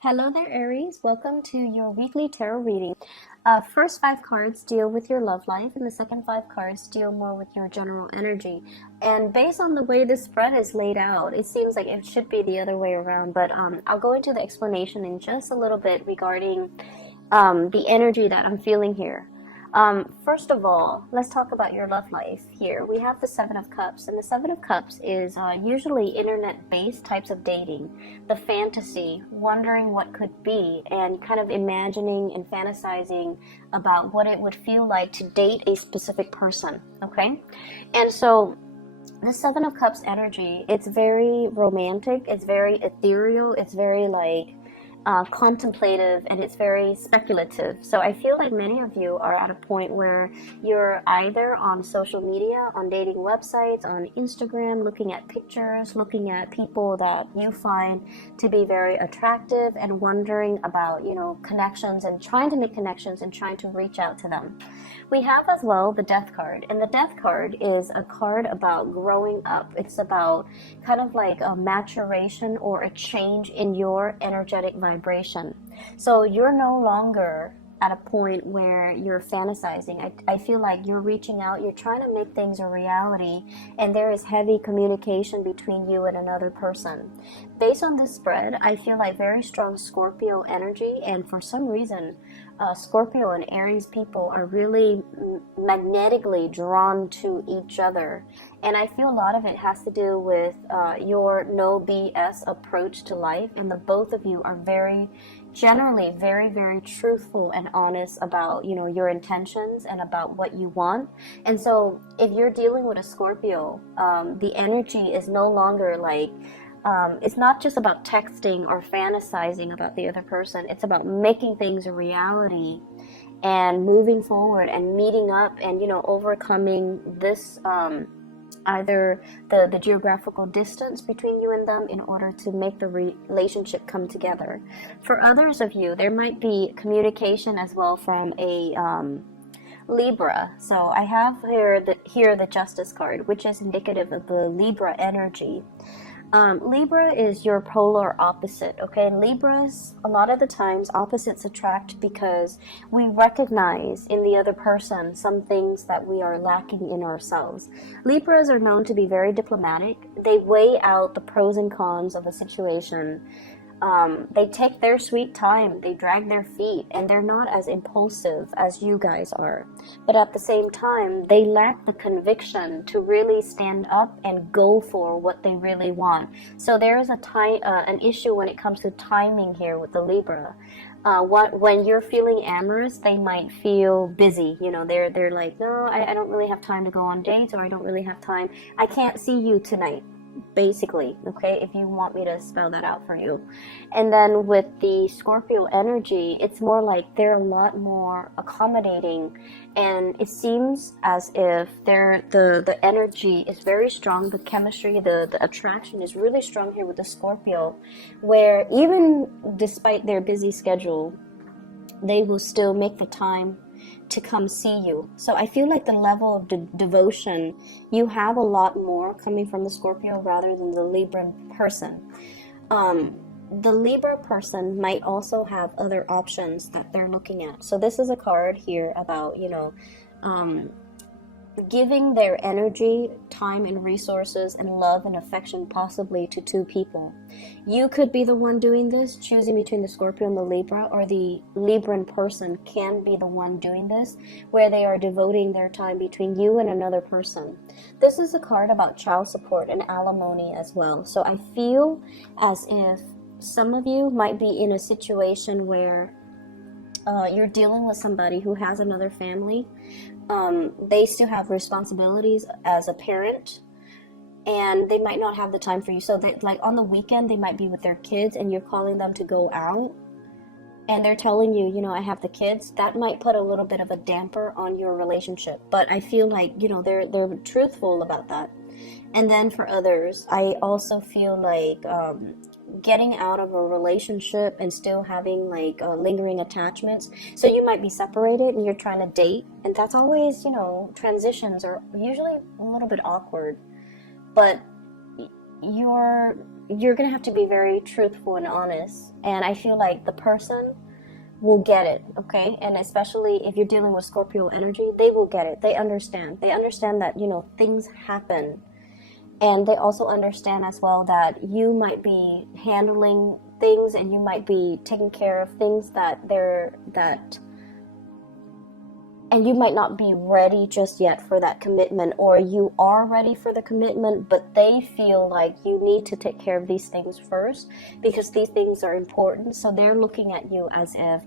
Hello there, Aries. Welcome to your weekly tarot reading. First five cards deal with your love life, and the second five cards deal more with your general energy. And based on the way this spread is laid out, it seems like it should be the other way around. But I'll go into the explanation in just a little bit regarding the energy that I'm feeling here. First of all, let's talk about your love life here. We have the Seven of Cups, and the Seven of Cups is usually internet-based types of dating, the fantasy, wondering what could be, and kind of imagining and fantasizing about what it would feel like to date a specific person, okay? And so the Seven of Cups energy, it's very romantic, it's very ethereal, it's very like contemplative, and it's very speculative. So I feel like many of you are at a point where you're either on social media, on dating websites, on Instagram, looking at pictures, looking at people that you find to be very attractive and wondering about, connections and trying to make connections and trying to reach out to them. We have as well the Death card, and the Death card is a card about growing up. It's about kind of like a maturation or a change in your energetic vibration. So you're no longer at a point where you're fantasizing. I feel like you're reaching out, you're trying to make things a reality, and there is heavy communication between you and another person. Based on this spread, I feel like very strong Scorpio energy, and for some reason, Scorpio and Aries people are really magnetically drawn to each other. And I feel a lot of it has to do with your no BS approach to life, and the both of you are generally very, very truthful and honest about, your intentions and about what you want. And so if you're dealing with a Scorpio, the energy is no longer like, it's not just about texting or fantasizing about the other person. It's about making things a reality and moving forward and meeting up and, overcoming this, either the geographical distance between you and them in order to make the relationship come together. For others of you, there might be communication as well from a Libra. So I have here the Justice card, which is indicative of the Libra energy. Libra is your polar opposite, okay? Libras, a lot of the times, opposites attract because we recognize in the other person some things that we are lacking in ourselves. Libras are known to be very diplomatic. They weigh out the pros and cons of a situation. They take their sweet time, they drag their feet, and they're not as impulsive as you guys are. But at the same time, they lack the conviction to really stand up and go for what they really want. So there is an issue when it comes to timing here with the Libra. When you're feeling amorous, they might feel busy. They're like, no, I don't really have time to go on dates, or I don't really have time. I can't see you tonight. Basically, okay, if you want me to spell that out for you. And then with the Scorpio energy, it's more like they're a lot more accommodating, and it seems as if the energy is very strong. The chemistry, the attraction is really strong here with the Scorpio, where even despite their busy schedule, they will still make the time to come see you. So I feel like the level of devotion, you have a lot more coming from the Scorpio rather than the Libra person. The Libra person might also have other options that they're looking at. So this is a card here about, giving their energy, time, and resources, and love and affection possibly to two people. You could be the one doing this, choosing between the Scorpio and the Libra, or the Libran person can be the one doing this, where they are devoting their time between you and another person. This is a card about child support and alimony as well. So I feel as if some of you might be in a situation where you're dealing with somebody who has another family. They still have responsibilities as a parent, and they might not have the time for you. So like on the weekend, they might be with their kids, and you're calling them to go out, and they're telling you, I have the kids. That might put a little bit of a damper on your relationship. But I feel like, they're truthful about that. And then for others, I also feel like getting out of a relationship and still having like lingering attachments. So you might be separated and you're trying to date, and that's always, transitions are usually a little bit awkward, but you're you're gonna have to be very truthful and honest, and I feel like the person will get it, okay? And especially if you're dealing with Scorpio energy, they will get it. They understand that, you know, things happen, and they also understand as well that you might be handling things and you might be taking care of things and you might not be ready just yet for that commitment, or you are ready for the commitment, but they feel like you need to take care of these things first because these things are important. So they're looking at you as if,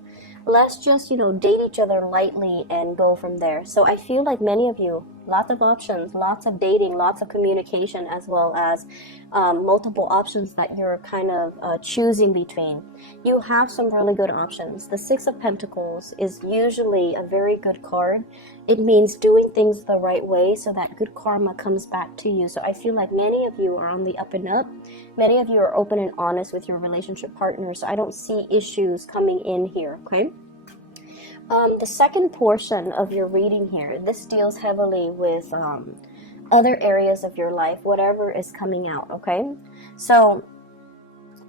let's just, you know, date each other lightly and go from there. So I feel like many of you, lots of options, lots of dating, lots of communication, as well as multiple options that you're kind of choosing between. You have some really good options. The Six of Pentacles is usually a very good card. It means doing things the right way so that good karma comes back to you. So I feel like many of you are on the up and up. Many of you are open and honest with your relationship partners. So I don't see issues coming in here, okay? The second portion of your reading here, this deals heavily with other areas of your life, whatever is coming out, okay? So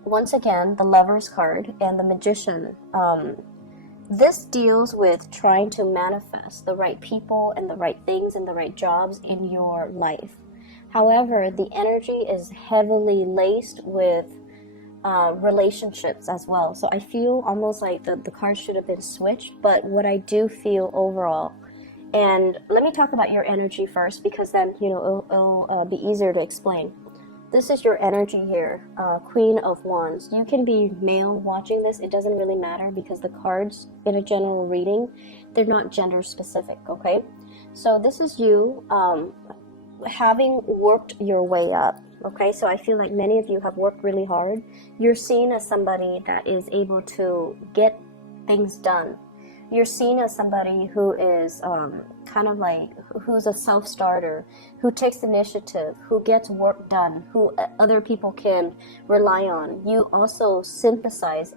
once again, the Lover's card and the Magician. This deals with trying to manifest the right people and the right things and the right jobs in your life. However, the energy is heavily laced with relationships as well. So I feel almost like the cards should have been switched, but what I do feel overall, and let me talk about your energy first, because then, you know, it'll be easier to explain. This is your energy here, Queen of Wands. You can be male watching this. It doesn't really matter because the cards in a general reading, they're not gender specific, okay? So this is you having worked your way up, okay? So I feel like many of you have worked really hard. You're seen as somebody that is able to get things done. You're seen as somebody who is kind of like, who's a self-starter, who takes initiative, who gets work done, who other people can rely on. You also synthesize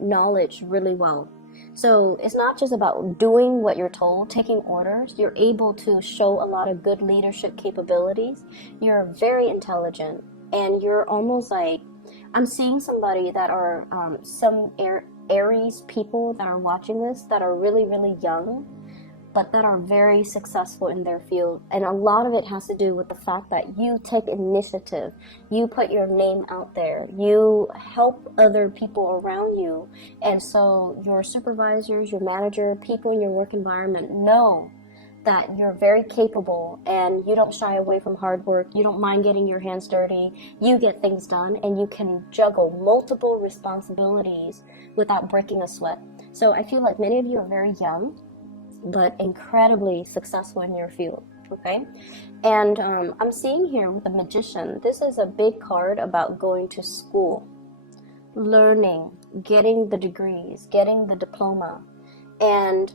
knowledge really well. So it's not just about doing what you're told, taking orders. You're able to show a lot of good leadership capabilities. You're very intelligent, and you're almost like, I'm seeing somebody that are some Aries people that are watching this that are really, really young, but that are very successful in their field. And a lot of it has to do with the fact that you take initiative, you put your name out there, you help other people around you. And so your supervisors, your manager, people in your work environment know that you're very capable and you don't shy away from hard work. You don't mind getting your hands dirty. You get things done and you can juggle multiple responsibilities without breaking a sweat. So I feel like many of you are very young, but incredibly successful in your field, okay? And I'm seeing here with the Magician, this is a big card about going to school, learning, getting the degrees, getting the diploma. And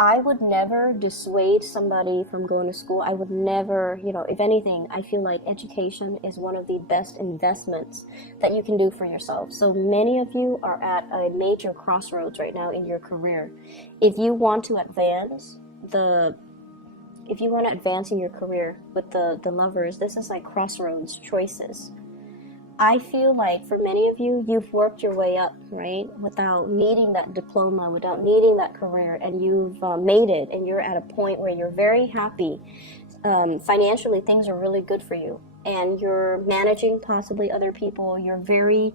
I would never dissuade somebody from going to school. I would never, you know, if anything, I feel like education is one of the best investments that you can do for yourself. So many of you are at a major crossroads right now in your career. If you want to advance in your career with the Lovers, this is like crossroads choices. I feel like for many of you, you've worked your way up, right? Without needing that diploma, without needing that career, and you've made it, and you're at a point where you're very happy. Financially, things are really good for you, and you're managing possibly other people. You're very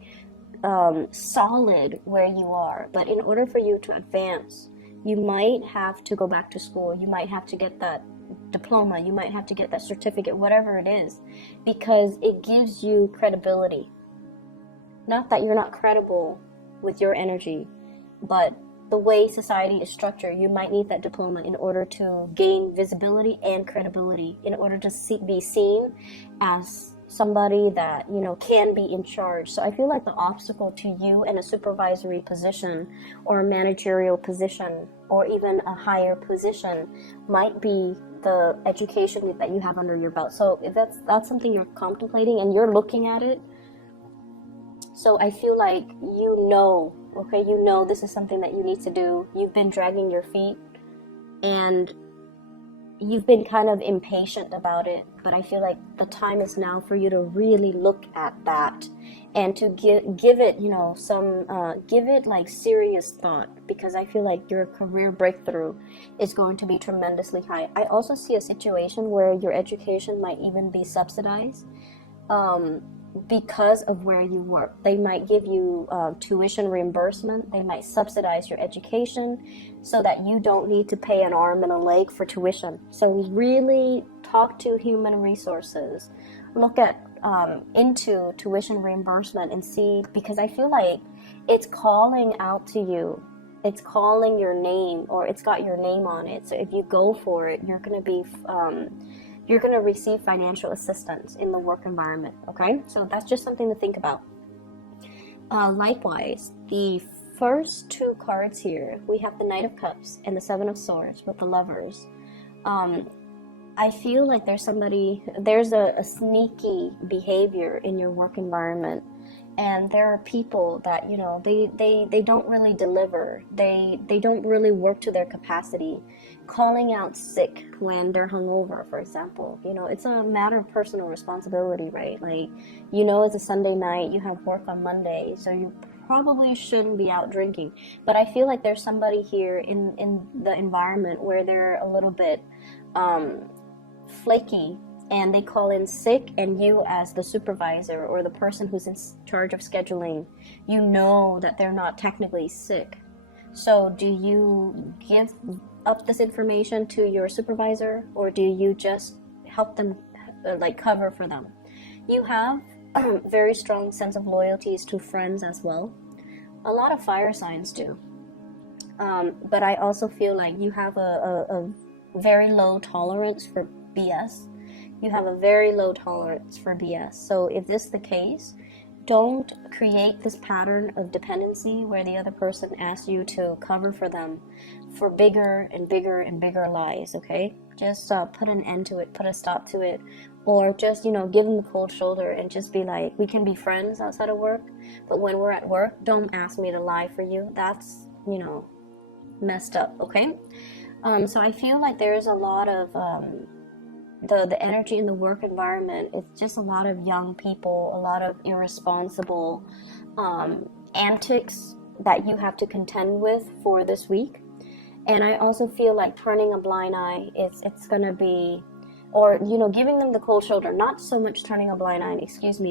solid where you are. But in order for you to advance, you might have to go back to school. You might have to get that diploma, you might have to get that certificate, whatever it is, because it gives you credibility. Not that you're not credible with your energy, but the way society is structured, you might need that diploma in order to gain visibility and credibility, in order to be seen as somebody that, you know, can be in charge. So I feel like the obstacle to you in a supervisory position or a managerial position or even a higher position might be the education that you have under your belt. So if that's something you're contemplating and you're looking at it, so I feel like you know, okay, you know this is something that you need to do. You've been dragging your feet, and you've been kind of impatient about it, but I feel like the time is now for you to really look at that and to give it, you know, give it like serious thought, because I feel like your career breakthrough is going to be tremendously high. I also see a situation where your education might even be subsidized. Because of where you work. They might give you tuition reimbursement. They might subsidize your education so that you don't need to pay an arm and a leg for tuition. So really talk to human resources. Look at into tuition reimbursement and see, because I feel like it's calling out to you. It's calling your name, or it's got your name on it. So if you go for it, you're going to receive financial assistance in the work environment, okay? So that's just something to think about. Likewise, the first two cards here, we have the Knight of Cups and the Seven of Swords with the Lovers. I feel like there's a sneaky behavior in your work environment. And there are people that, you know, they don't really deliver. They don't really work to their capacity. Calling out sick when they're hungover, for example. You know, it's a matter of personal responsibility, right? Like, you know, it's a Sunday night, you have work on Monday, so you probably shouldn't be out drinking. But I feel like there's somebody here in the environment where they're a little bit flaky, and they call in sick, and you as the supervisor or the person who's in charge of scheduling, you know that they're not technically sick. So do you give up this information to your supervisor, or do you just help them, like cover for them? You have a very strong sense of loyalties to friends as well. A lot of fire signs do. But I also feel like you have a very low tolerance for BS. You have a very low tolerance for BS. So if this is the case, don't create this pattern of dependency where the other person asks you to cover for them for bigger and bigger and bigger lies, okay? Just put an end to it, put a stop to it, or just, you know, give them the cold shoulder and just be like, we can be friends outside of work, but when we're at work, don't ask me to lie for you. That's, you know, messed up, okay? So I feel like there's a lot of the energy in the work environment. It's just a lot of young people, a lot of irresponsible antics that you have to contend with for this week. And I also feel like turning a blind eye, it's going to be, or, you know, giving them the cold shoulder, not so much turning a blind eye,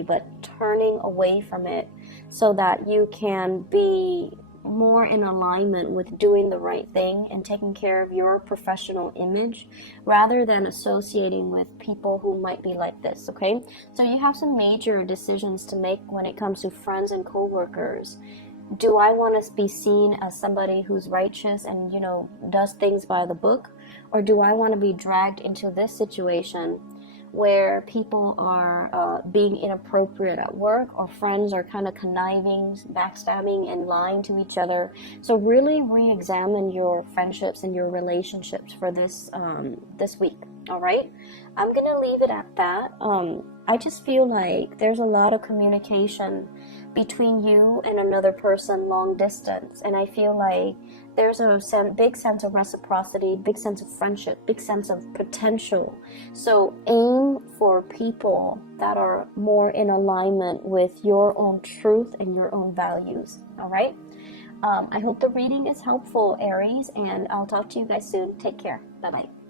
but turning away from it so that you can be more in alignment with doing the right thing and taking care of your professional image rather than associating with people who might be like this, okay? So you have some major decisions to make when it comes to friends and co-workers. Do I want to be seen as somebody who's righteous and, you know, does things by the book? Or do I want to be dragged into this situation where people are being inappropriate at work, or friends are kind of conniving, backstabbing, and lying to each other? So really re-examine your friendships and your relationships for this week, all right? I'm going to leave it at that. I just feel like there's a lot of communication between you and another person long distance, and I feel like there's a big sense of reciprocity, big sense of friendship, big sense of potential. So aim for people that are more in alignment with your own truth and your own values, all right? I hope the reading is helpful, Aries, and I'll talk to you guys soon. Take care. Bye-bye.